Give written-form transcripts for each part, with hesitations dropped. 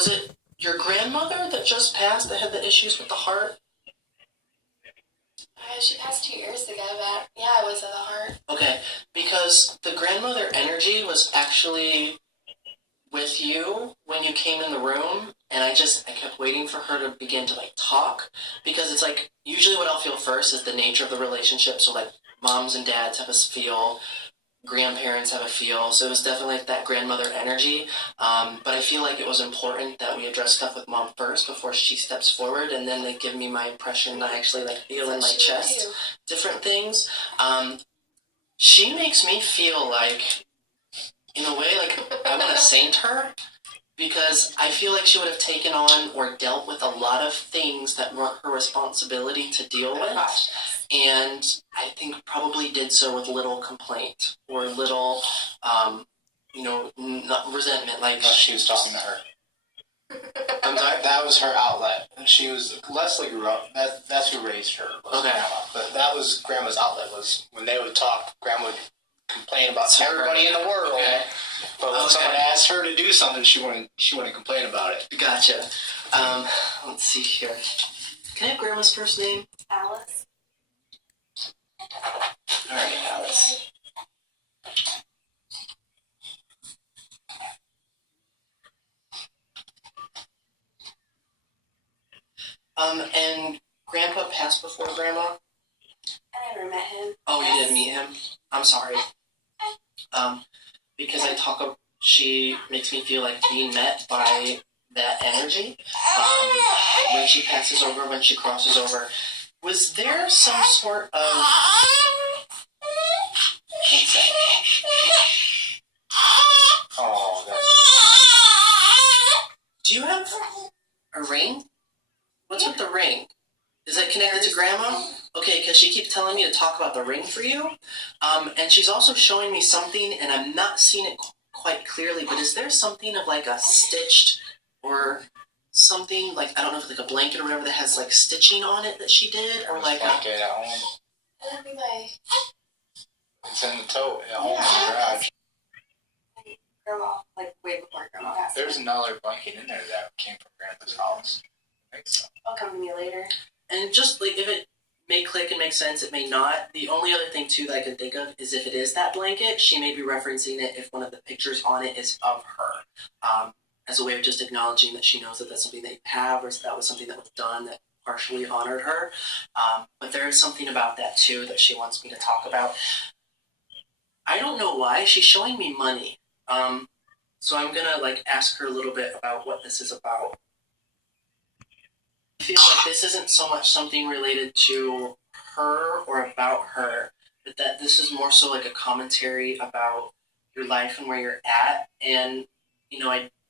Was it your grandmother that just passed that had the issues with the heart? She passed 2 years ago, but yeah, it was of the heart. Okay, because the grandmother energy was actually with you when you came in the room, and I kept waiting for her to begin to like talk, because it's like usually what I'll feel first is the nature of the relationship. So like moms and dads have a feel, grandparents have a feel, so it was definitely like that grandmother energy. But I feel like it was important that we address stuff with mom first before she steps forward, and then they give me my impression. I actually like feel in my chest different things. She makes me feel like, in a way, like I want to saint her, because I feel like she would have taken on or dealt with a lot of things that weren't her responsibility to deal with. And I think probably did so with little complaint or little, not resentment. Like, no, she was talking to her. I'm sorry? That was her outlet. And she was, Leslie grew up, that's who raised her, was Okay. Grandma. But that was Grandma's outlet, was when they would talk, Grandma would complain about everybody in the world. Okay. But when someone asked her to do something, she wouldn't complain about it. Gotcha. Let's see here. Can I have Grandma's first name? Alice. All right, Alice. And Grandpa passed before Grandma? I never met him. Oh, you didn't meet him? I'm sorry. Because she makes me feel like being met by that energy. When she passes over, when she crosses over. Was there some sort of... One sec. Oh, that's... Do you have a ring? What's with the ring? Is it connected to Grandma? Okay, because she keeps telling me to talk about the ring for you. And she's also showing me something, and I'm not seeing it quite clearly, but is there something of like a stitched or something, like, I don't know if it's like a blanket or whatever that has like stitching on it that she did? Or like blanket at home. That'd be my It's in the tote at home in the garage. grandma, like way before Grandma passed. There's another blanket in there that came from Grandpa's house. I think so. It'll come to me later. And just like, if it may click and make sense, it may not. The only other thing too that I can think of is if it is that blanket, she may be referencing it if one of the pictures on it is of her, as a way of just acknowledging that she knows that that's something that you have, or that was something that was done that partially honored her. But there is something about that too that she wants me to talk about. I don't know why she's showing me money. So I'm gonna like ask her a little bit about what this is about. I feel like this isn't so much something related to her or about her, but that this is more so like a commentary about your life and where you're at. And,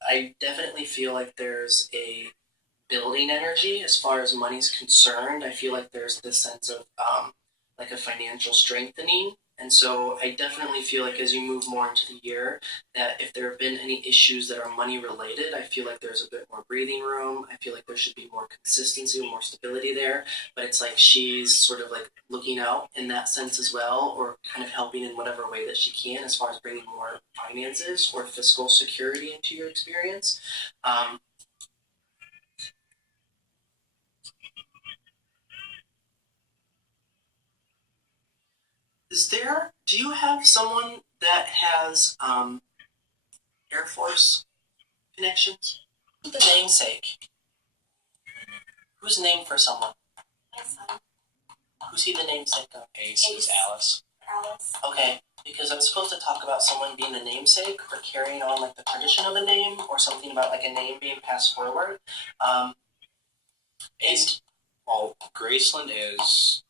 I definitely feel like there's a building energy as far as money's concerned. I feel like there's this sense of like a financial strengthening. And so I definitely feel like as you move more into the year, that if there have been any issues that are money related, I feel like there's a bit more breathing room. I feel like there should be more consistency, more stability there. But it's like she's sort of like looking out in that sense as well, or kind of helping in whatever way that she can as far as bringing more finances or fiscal security into your experience. Do you have someone that has Air Force connections? The namesake. Who's named for someone? My son. Who's he the namesake of? Ace is Alice. Alice. Okay, because I'm supposed to talk about someone being the namesake or carrying on like the tradition of a name, or something about like a name being passed forward. Ace. Well, Graceland is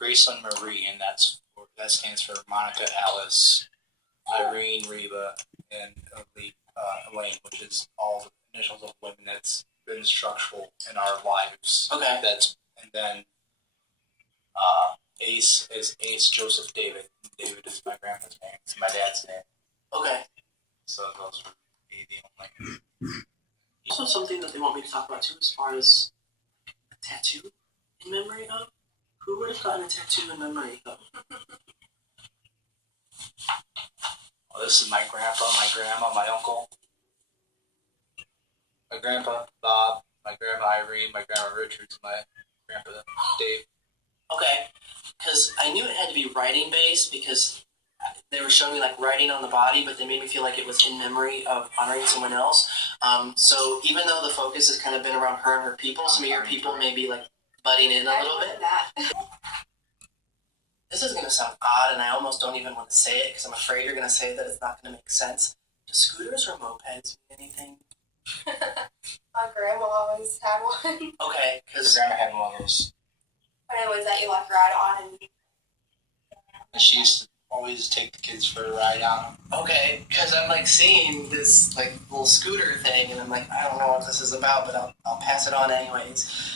Graceland Marie, and that stands for Monica, Alice, Irene, Reba, and Elaine, which is all the initials of women that's been structural in our lives. Okay. And then Ace is Ace Joseph David. David is my grandpa's name. It's my dad's name. Okay. So those would be the only. Also, something that they want me to talk about too, as far as a tattoo in memory of. Who would have gotten a tattoo in memory of? Well, this is my grandpa, my grandma, my uncle. My grandpa, Bob, my grandma Irene, my grandma Richards, my grandpa Dave. Okay, because I knew it had to be writing based because they were showing me like writing on the body, but they made me feel like it was in memory of honoring someone else. So even though the focus has kind of been around her and her people, some of your people may be like butting in a little bit. That. This is going to sound odd, and I almost don't even want to say it because I'm afraid you're going to say that it's not going to make sense. Do scooters or mopeds mean anything? My grandma always had one. Okay, His because grandma had one of those, When it was that you like ride on and and she used to always take the kids for a ride on them. okay, because I'm like seeing this like little scooter thing, and I'm like, I don't know what this is about, but I'll pass it on anyways.